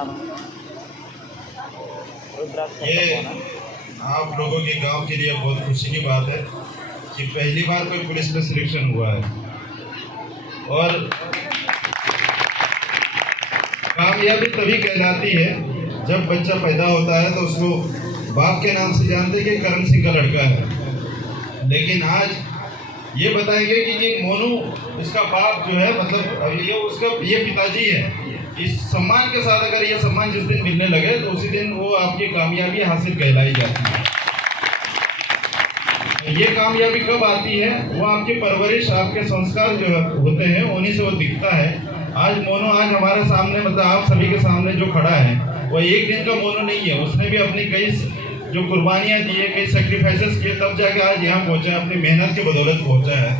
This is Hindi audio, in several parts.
नाम रुद्राक्ष ये आप लोगों के गांव के लिए बहुत खुशी की बात है कि पहली बार कोई पुलिस में सिलेक्शन हुआ है। और कामयाबी तभी कहलाती है जब बच्चा पैदा होता है तो उसको बाप के नाम से जानते हैं कि करण सिंह का लड़का है। लेकिन आज ये बताएंगे कि ये मोनू इसका बाप जो है, मतलब अब ये उसका ये पिताजी है। इस सम्मान के साथ अगर ये सम्मान जिस दिन मिलने लगे तो उसी दिन वो आपकी कामयाबी हासिल कहलाई जाती है। ये कामयाबी कब आती है? वो आपकी परवरिश, आपके संस्कार जो होते हैं उन्हीं से वो दिखता है। आज मोनू आज हमारे सामने, मतलब आप सभी के सामने जो खड़ा है वो एक दिन का मोनू नहीं है। उसने भी अपनी कई जो कुर्बानियां दी है, कई सेक्रीफाइसेस किए, तब जाके आज यहाँ पहुंचा है, अपनी मेहनत की बदौलत पहुंचा है।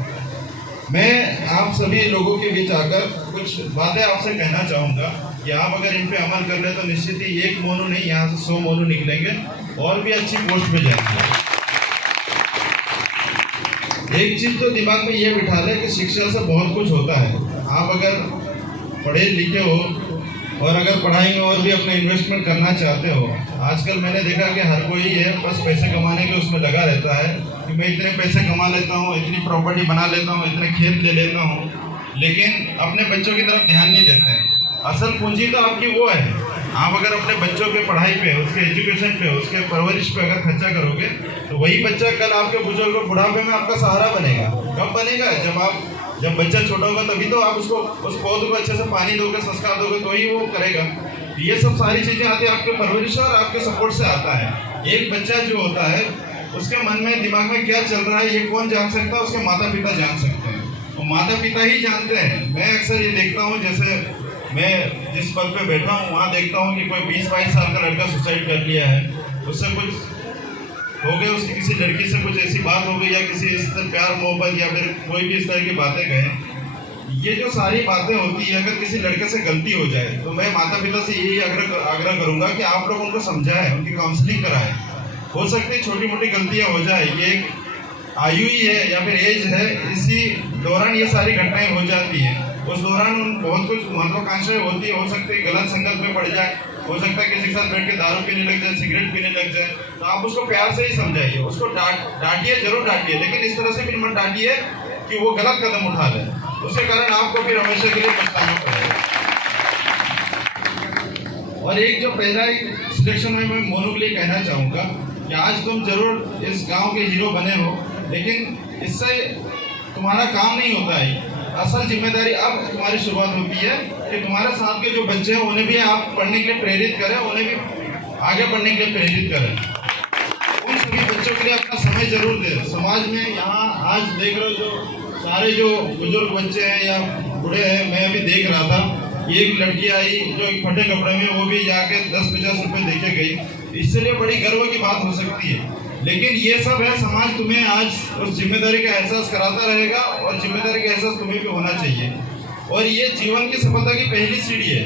मैं आप सभी लोगों के बीच आकर कुछ बातें आपसे कहना चाहूँगा कि आप अगर इन पे अमल कर ले तो निश्चित ही एक मोनू नहीं, यहाँ से 100 मोनू निकलेंगे और भी अच्छी पोस्ट पे जाएंगे। एक चीज तो दिमाग में ये बिठा ले कि शिक्षा से बहुत कुछ होता है। आप अगर पढ़े लिखे हो और अगर पढ़ाई में और भी अपना इन्वेस्टमेंट करना चाहते हो, आजकल मैंने देखा कि हर कोई है बस पैसे कमाने के उसमें लगा रहता है कि मैं इतने पैसे कमा लेता हूँ, इतनी प्रॉपर्टी बना लेता हूँ, इतने खेत ले लेता हूँ, लेकिन अपने बच्चों की तरफ ध्यान नहीं देते हैं। असल पूंजी तो आपकी वो है। आप अगर अपने बच्चों के पढ़ाई पे, उसके एजुकेशन पे, उसके परवरिश पे अगर खर्चा करोगे तो वही बच्चा कल आपके बुजुर्ग बुढ़ापे में आपका सहारा बनेगा। कब बनेगा? जब बच्चा छोटा होगा तभी तो आप उसको उस पौधे को अच्छे से पानी दोगे, संस्कार दोगे तो ही वो करेगा। ये सब सारी चीजें आती है आपके परवरिश और आपके सपोर्ट से आता है। एक बच्चा जो होता है उसके मन में, दिमाग में क्या चल रहा है ये कौन जान सकता है? उसके माता पिता जान सकते हैं। तो माता पिता ही जानते हैं। मैं अक्सर ये देखता हूँ, जैसे मैं जिस पद पे बैठा हूँ वहाँ देखता हूँ कि कोई 20-22 साल का लड़का सुसाइड कर लिया है, उससे कुछ हो गया, उसकी किसी लड़की से कुछ ऐसी बात हो गई या किसी इस तरह प्यार मोहब्बत या फिर कोई भी इस तरह की बातें कहें। ये जो सारी बातें होती है, अगर किसी लड़के से गलती हो जाए तो मैं माता पिता से यही आग्रह करूंगा कि आप लोग उनको समझाएं, उनकी काउंसलिंग कराएं। हो सकती है छोटी मोटी गलतियां हो जाए, ये एक आयु ही है या फिर एज है, इसी दौरान ये सारी घटनाएं हो जाती हैं। उस दौरान बहुत कुछ महत्वाकांक्षाएं होती है। हो सकती है गलत संगत में पड़ जाए, हो सकता है किसी के साथ बैठ के दारू पीने लग जाए, सिगरेट पीने लग जाए, तो आप उसको प्यार से ही समझाइए, उसको डांटिए, जरूर डांटिए, लेकिन इस तरह से फिर मत डांटिए कि वो गलत कदम उठा ले, उसके कारण आपको फिर हमेशा के लिए पछताना पड़ेगा। और एक जो पहला एक सिलेक्शन में मैं मोनू के लिए कहना चाहूँगा कि आज तुम जरूर इस गाँव के हीरो बने हो, लेकिन इससे तुम्हारा काम नहीं होता है। असल जिम्मेदारी अब तुम्हारी शुरुआत होती है कि तुम्हारे साथ के जो बच्चे हैं उन्हें भी आप पढ़ने के लिए प्रेरित करें, उन्हें भी आगे बढ़ने के लिए प्रेरित करें। उन सभी बच्चों के लिए अपना समय जरूर दें। समाज में यहाँ आज देख रहे हो जो सारे जो बुजुर्ग बच्चे हैं या बूढ़े हैं, मैं अभी देख रहा था, एक लड़की आई जो एक फटे कपड़े में, वो भी जाके 10-50 रुपये देके गई। इससे लिए बड़ी गर्व की बात हो सकती है, लेकिन ये सब है समाज तुम्हें आज उस जिम्मेदारी का एहसास कराता रहेगा और जिम्मेदारी का एहसास तुम्हें भी होना चाहिए। और ये जीवन की सफलता की पहली सीढ़ी है।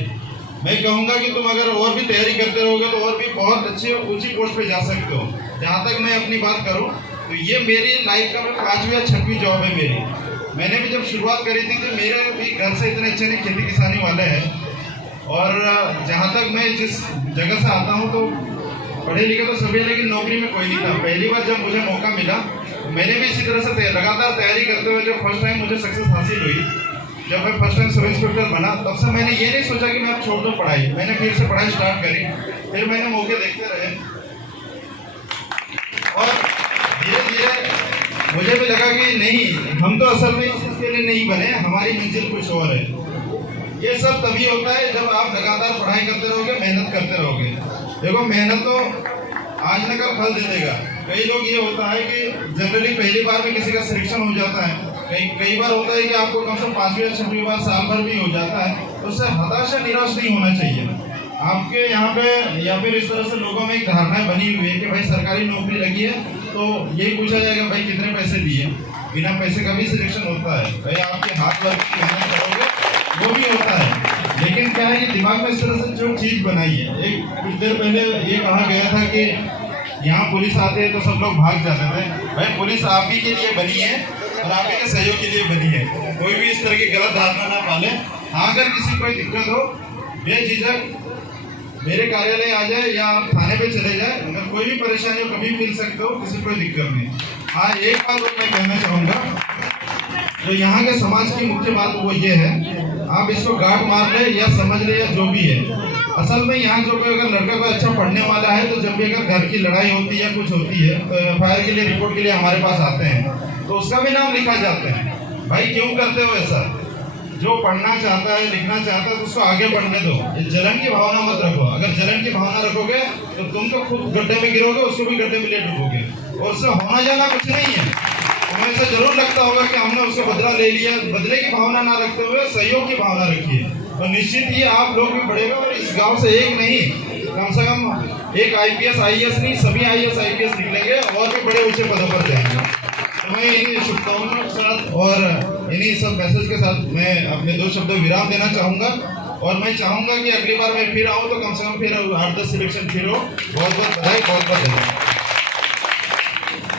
मैं कहूँगा कि तुम अगर और भी तैयारी करते रहोगे तो और भी बहुत अच्छी और ऊंची पोस्ट पे जा सकते हो। जहाँ तक मैं अपनी बात करूँ तो ये मेरी लाइफ का 5वीं या 6वीं जॉब है मेरी। मैंने भी जब शुरुआत करी थी तो मेरे भी घर से इतने अच्छे नहीं खेती किसानी वाले हैं। और जहाँ तक मैं जिस जगह से आता हूँ तो पढ़े लिखे तो सभी, लेकिन नौकरी में कोई नहीं था। पहली बार जब मुझे मौका मिला तो मैंने भी इसी तरह से लगातार तैयारी करते हुए जब फर्स्ट टाइम मुझे सक्सेस हासिल हुई, जब मैं फर्स्ट टाइम सब इंस्पेक्टर बना, तब से मैंने ये नहीं सोचा कि मैं अब छोड़ दूँ पढ़ाई। मैंने फिर से पढ़ाई स्टार्ट करी, फिर मैंने मौके देखते रहे और धीरे धीरे मुझे भी लगा कि नहीं, हम तो असल में इसके लिए नहीं बने, हमारी मंजिल कुछ और है। ये सब तभी होता है जब आप लगातार पढ़ाई करते रहोगे, मेहनत करते रहोगे। देखो मेहनत तो आज न कल फल दे देगा। कई लोग ये होता है कि जनरली पहली बार में किसी का सिलेक्शन हो जाता है, कई बार होता है कि आपको कम से कम 5वीं या 6वीं बार साल भर भी हो जाता है, तो उससे हताश या निराश नहीं होना चाहिए। आपके यहाँ पे या फिर इस तरह से लोगों में एक धारणाएं बनी हुई है कि भाई सरकारी नौकरी लगी है तो यही पूछा जाएगा भाई कितने पैसे दिए। बिना पैसे का भी सिलेक्शन होता है, भाई आपके हाथ वर्क की मेहनत करोगे वो भी होता है। लेकिन क्या है कि दिमाग में इस तरह से जो चीज बनाई है, एक कुछ देर पहले ये कहा गया था कि यहाँ पुलिस आते हैं तो सब लोग भाग जाते थे। भाई पुलिस आप ही के लिए बनी है और आप ही के सहयोग के लिए बनी है। कोई भी इस तरह की गलत धारणा ना पाले। हाँ, अगर किसी कोई दिक्कत हो बेझिझक मेरे कार्यालय आ जाए या आप थाने पे चले जाए, अगर कोई भी परेशानी हो कभी मिल सकते हो, किसी कोई दिक्कत नहीं। हाँ, एक बात और मैं कहना चाहूँगा, जो यहाँ के समाज की मुख्य बात वो ये है, आप इसको गांठ मार ले या समझ ले या जो भी है, असल में यहाँ जो कोई अगर लड़का कोई अच्छा पढ़ने वाला है तो जब भी अगर घर की लड़ाई होती है या कुछ होती है तो एफआईआर के लिए रिपोर्ट के लिए हमारे पास आते हैं, तो उसका भी नाम लिखा जाता है। भाई क्यों करते हो ऐसा? जो पढ़ना चाहता है, लिखना चाहता है तो उसको आगे बढ़ने दो। ये जलन की भावना मत रखो। अगर जलन की भावना रखोगे तो तुम तो खुद गड्ढे में गिरोगे, उसको भी गड्ढे में ले डूबोगे, और उससे होना जाना कुछ नहीं है। हमें ऐसा जरूर लगता होगा कि हमने उसका बदला ले लिया। बदले की भावना ना रखते हुए सहयोग की भावना रखिए, और निश्चित ही आप लोग भी बढ़ेगा। और इस गांव से एक नहीं, कम से कम एक आईपीएस आईएएस नहीं, सभी आईएएस आईपीएस निकलेंगे और भी बड़े ऊंचे पदों पर जाएंगे। तो मैं इन्हीं शुभकामनाओं के साथ और इन्हीं सब मैसेज के साथ मैं अपने 2 शब्द विराम देना चाहूँगा। और मैं चाहूँगा कि अगली बार मैं फिर आऊँ तो कम से कम फिर 8-10 सिलेक्शन फिर हो। बहुत बहुत बधाई, बहुत बहुत धन्यवाद।